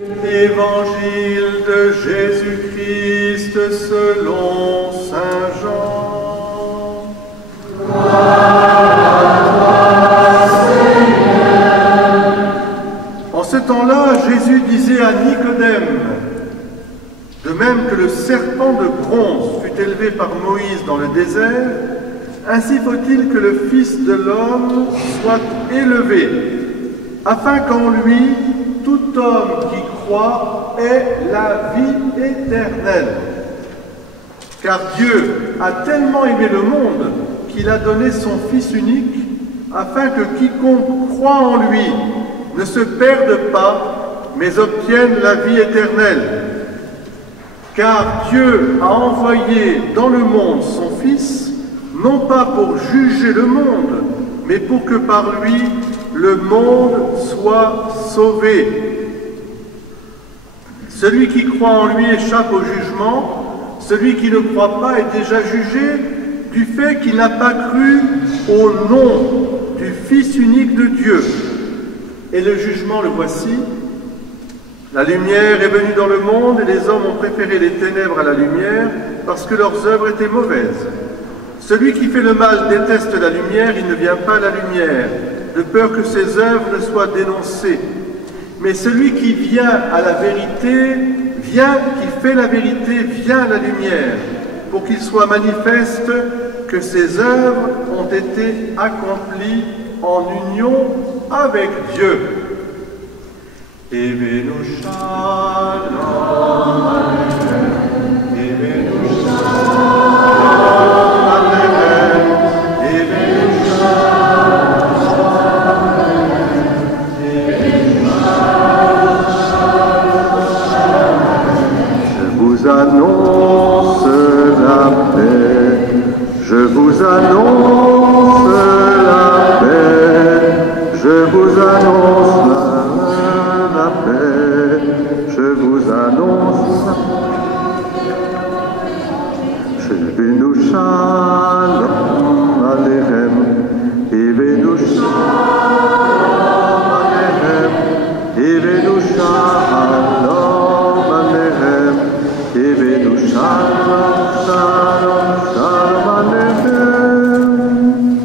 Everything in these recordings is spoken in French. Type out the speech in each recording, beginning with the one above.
Évangile de Jésus-Christ selon saint Jean. En ce temps-là, Jésus disait à Nicodème, de même que le serpent de bronze fut élevé par Moïse dans le désert, ainsi faut-il que le Fils de l'homme soit élevé, afin qu'en lui, tout homme qui croit ait la vie éternelle. Car Dieu a tellement aimé le monde qu'il a donné son Fils unique, afin que quiconque croit en lui ne se perde pas, mais obtienne la vie éternelle. Car Dieu a envoyé dans le monde son Fils, non pas pour juger le monde, mais pour que par lui, le monde soit sauvé. Celui qui croit en lui échappe au jugement, celui qui ne croit pas est déjà jugé du fait qu'il n'a pas cru au nom du Fils unique de Dieu. Et le jugement, le voici. La lumière est venue dans le monde et les hommes ont préféré les ténèbres à la lumière parce que leurs œuvres étaient mauvaises. Celui qui fait le mal déteste la lumière, il ne vient pas à la lumière, de peur que ses œuvres ne soient dénoncées. Mais celui qui vient à la vérité, qui fait la vérité, vient à la lumière, pour qu'il soit manifeste que ses œuvres ont été accomplies en union avec Dieu. Evenu Shalom Aleichem, Evenu Shalom Aleichem, Evenu Shalom Aleichem, Evenu Shalom Aleichem. Je vous annonce la paix, je vous annonce la paix, je vous annonce la paix, je vous annonce Evenu Shalom Aleichem, Evenu Shalom Aleichem, Evenu Shalom Aleichem, Evenu Shalom, Shalom, Shalom Aleichem.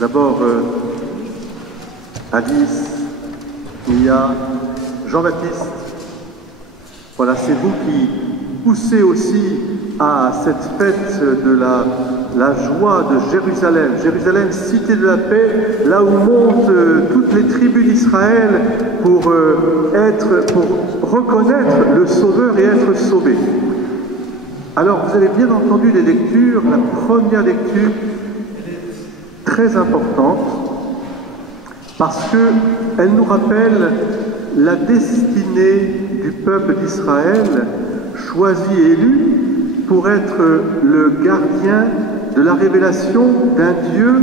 D'abord, Alice, Mia, Jean-Baptiste, voilà, c'est vous qui poussez aussi à cette fête de la joie de Jérusalem. Jérusalem, cité de la paix, là où montent toutes les tribus d'Israël pour reconnaître le Sauveur et être sauvés. Alors, vous avez bien entendu les lectures. La première lecture très importante parce qu'elle nous rappelle la destinée du peuple d'Israël, choisi et élu pour être le gardien de la révélation d'un Dieu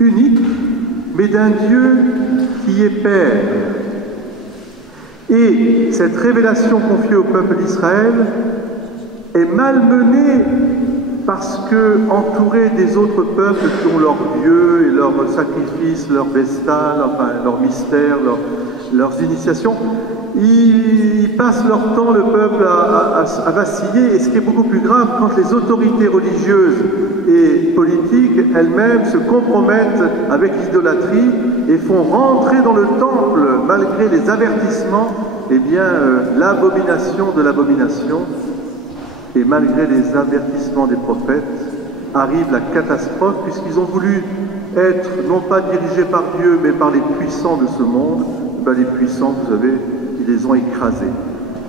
unique, mais d'un Dieu qui est Père. Et cette révélation confiée au peuple d'Israël est malmenée parce que, entourés des autres peuples qui ont leurs dieux et leurs sacrifices, leurs vestales, enfin leurs mystères, leurs initiations, ils passent leur temps, le peuple, à vaciller. Et ce qui est beaucoup plus grave, quand les autorités religieuses et politiques elles-mêmes se compromettent avec l'idolâtrie et font rentrer dans le temple, malgré les avertissements, eh bien, l'abomination de l'abomination. Et malgré les avertissements des prophètes, arrive la catastrophe, puisqu'ils ont voulu être non pas dirigés par Dieu, mais par les puissants de ce monde. Ben, les puissants, vous savez, ils les ont écrasés.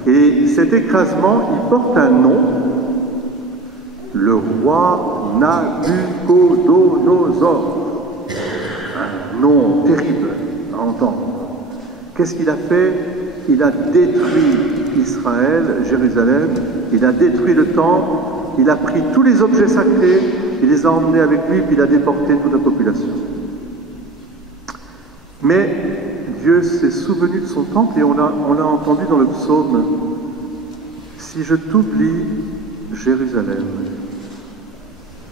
Et cet écrasement, il porte un nom, le roi Nabucodonosor. Un nom terrible à entendre. Qu'est-ce qu'il a fait? Il a détruit Israël, Jérusalem, il a détruit le temple, il a pris tous les objets sacrés, il les a emmenés avec lui, puis il a déporté toute la population. Mais Dieu s'est souvenu de son temple et on l'a entendu dans le psaume. Si je t'oublie, Jérusalem,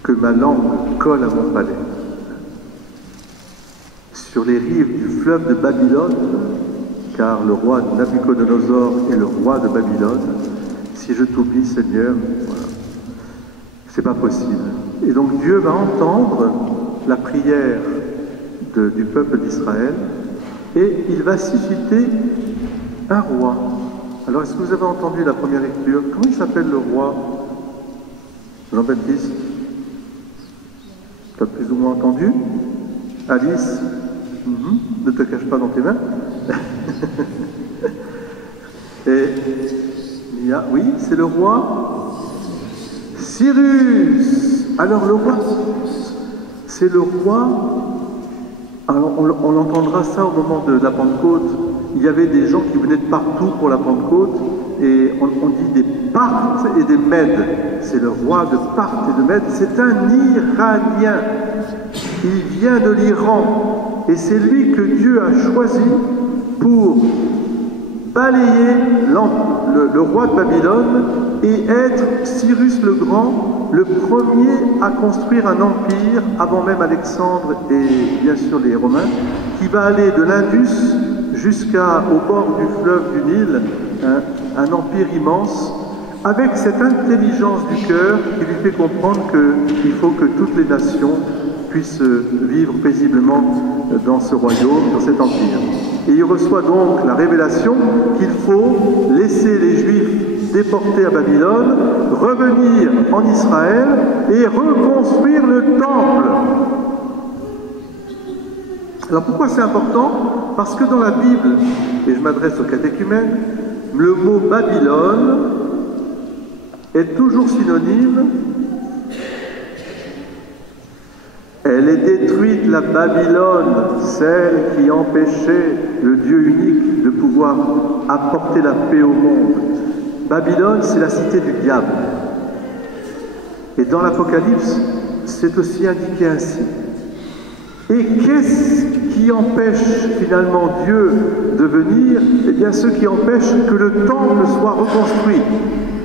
que ma langue colle à mon palais. sur les rives du fleuve de Babylone, car le roi Nabuchodonosor est le roi de Babylone. Si je t'oublie, Seigneur, voilà, c'est pas possible. Et donc Dieu va entendre la prière du peuple d'Israël et il va susciter un roi. Alors, est-ce que vous avez entendu la première lecture? Comment il s'appelle le roi? Jean-Baptiste? Tu as plus ou moins entendu? Alice? Ne te cache pas dans tes mains. Et Mia, oui, c'est le roi Cyrus. Alors, le roi, c'est le roi. Alors, on entendra ça au moment de la Pentecôte. Il y avait des gens qui venaient de partout pour la Pentecôte, et on dit des Parthes et des Mèdes. C'est le roi de Parthes et de Mèdes. C'est un Iranien. Il vient de l'Iran, et c'est lui que Dieu a choisi pour balayer le roi de Babylone et être Cyrus le Grand, le premier à construire un empire, avant même Alexandre et bien sûr les Romains, qui va aller de l'Indus jusqu'au bord du fleuve du Nil, un empire immense, avec cette intelligence du cœur qui lui fait comprendre qu'il faut que toutes les nations puissent vivre paisiblement dans ce royaume, dans cet empire. Et il reçoit donc la révélation qu'il faut laisser les Juifs déportés à Babylone, revenir en Israël et reconstruire le temple. Alors pourquoi c'est important? Parce que dans la Bible, et je m'adresse aux catéchumènes, le mot Babylone est toujours synonyme. Elle est détruite, la Babylone, celle qui empêchait le Dieu unique de pouvoir apporter la paix au monde. Babylone, c'est la cité du diable. Et dans l'Apocalypse, c'est aussi indiqué ainsi. Et qu'est-ce qui empêche finalement Dieu de venir? Eh bien, ce qui empêche que le temple soit reconstruit.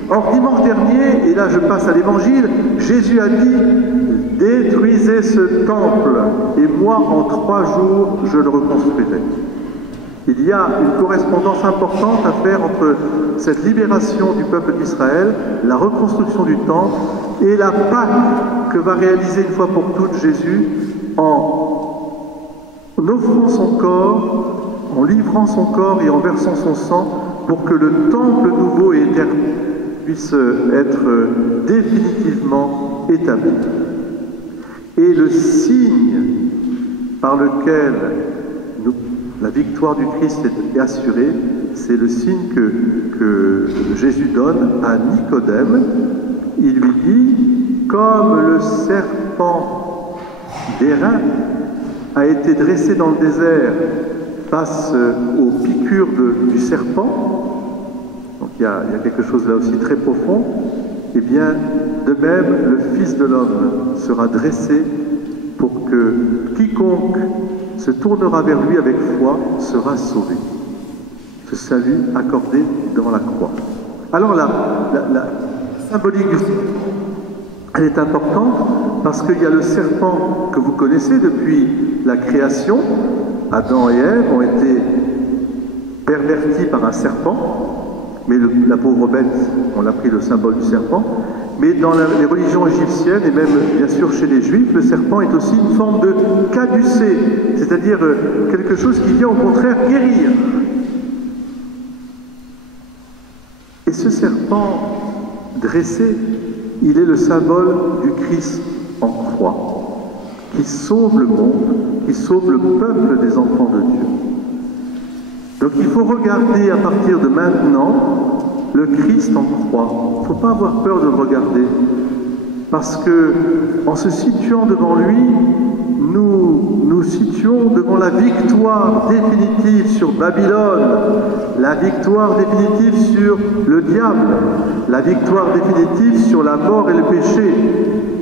Or, dimanche dernier, et là je passe à l'évangile, Jésus a dit: détruisez ce temple, et moi en 3 jours je le reconstruirai. Il y a une correspondance importante à faire entre cette libération du peuple d'Israël, la reconstruction du temple, et la Pâque que va réaliser une fois pour toutes Jésus en offrant son corps, en livrant son corps et en versant son sang pour que le temple nouveau et éternel puisse être définitivement établi. Et le signe par lequel la victoire du Christ est assurée, c'est le signe que Jésus donne à Nicodème. Il lui dit: comme le serpent d'airain a été dressé dans le désert face aux piqûres du serpent, donc il y a quelque chose là aussi très profond, et bien de même le Fils de l'homme sera dressé pour que quiconque se tournera vers lui avec foi sera sauvé. Ce salut accordé devant la croix. Alors la symbolique du serpent, elle est importante parce qu'il y a le serpent que vous connaissez depuis la création. Adam et Ève ont été pervertis par un serpent, mais la pauvre bête, on a pris le symbole du serpent. Mais dans les religions égyptiennes, et même bien sûr chez les Juifs, le serpent est aussi une forme de caducée, c'est-à-dire quelque chose qui vient au contraire guérir. Et ce serpent dressé, il est le symbole du Christ en croix, qui sauve le monde, qui sauve le peuple des enfants de Dieu. Donc il faut regarder à partir de maintenant le Christ en croix. Il ne faut pas avoir peur de le regarder, parce que en se situant devant lui, nous nous situons devant la victoire définitive sur Babylone, la victoire définitive sur le diable, la victoire définitive sur la mort et le péché.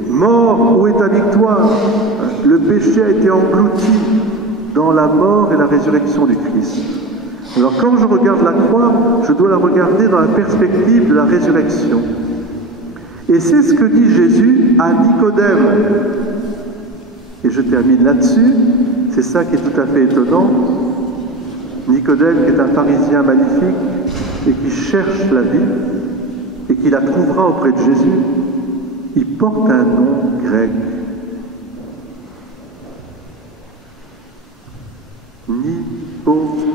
Mort, où est ta victoire? Le péché a été englouti dans la mort et la résurrection du Christ. Alors quand je regarde la croix, je dois la regarder dans la perspective de la résurrection. Et c'est ce que dit Jésus à Nicodème. Et je termine là-dessus. C'est ça qui est tout à fait étonnant. Nicodème, qui est un pharisien magnifique et qui cherche la vie et qui la trouvera auprès de Jésus, il porte un nom grec. Nicodème,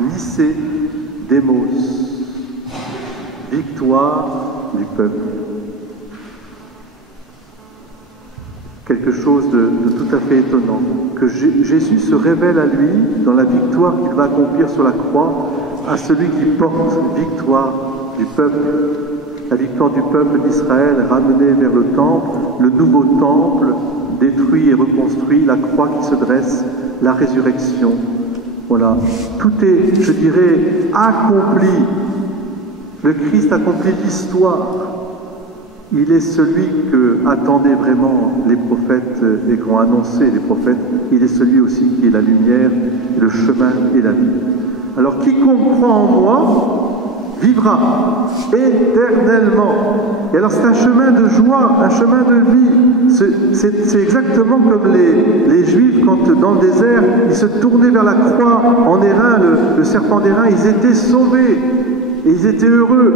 Nicédémos, victoire du peuple. Quelque chose de tout à fait étonnant, que Jésus se révèle à lui dans la victoire qu'il va accomplir sur la croix, à celui qui porte victoire du peuple, la victoire du peuple d'Israël ramenée vers le temple, le nouveau temple détruit et reconstruit, la croix qui se dresse, la résurrection. Voilà, tout est, je dirais, accompli. Le Christ accomplit l'histoire. Il est celui que attendaient vraiment les prophètes et qu'ont annoncé les prophètes. Il est celui aussi qui est la lumière, le chemin et la vie. Alors quiconque croit en moi vivra éternellement. Et alors c'est un chemin de joie, un chemin de vie. C'est exactement comme les Juifs quand dans le désert, ils se tournaient vers la croix en airain, le serpent d'airain, ils étaient sauvés et ils étaient heureux.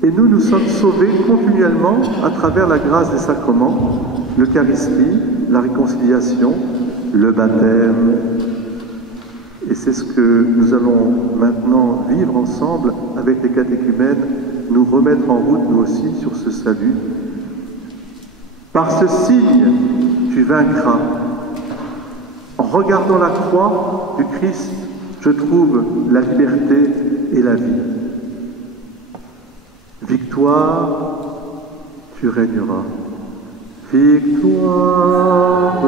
Et nous, nous sommes sauvés continuellement à travers la grâce des sacrements, l'Eucharistie, la réconciliation, le baptême. Et c'est ce que nous allons maintenant vivre ensemble avec les catéchumènes, nous remettre en route nous aussi sur ce salut. Par ce signe, tu vaincras. En regardant la croix du Christ, je trouve la liberté et la vie. Victoire, tu régneras. Victoire.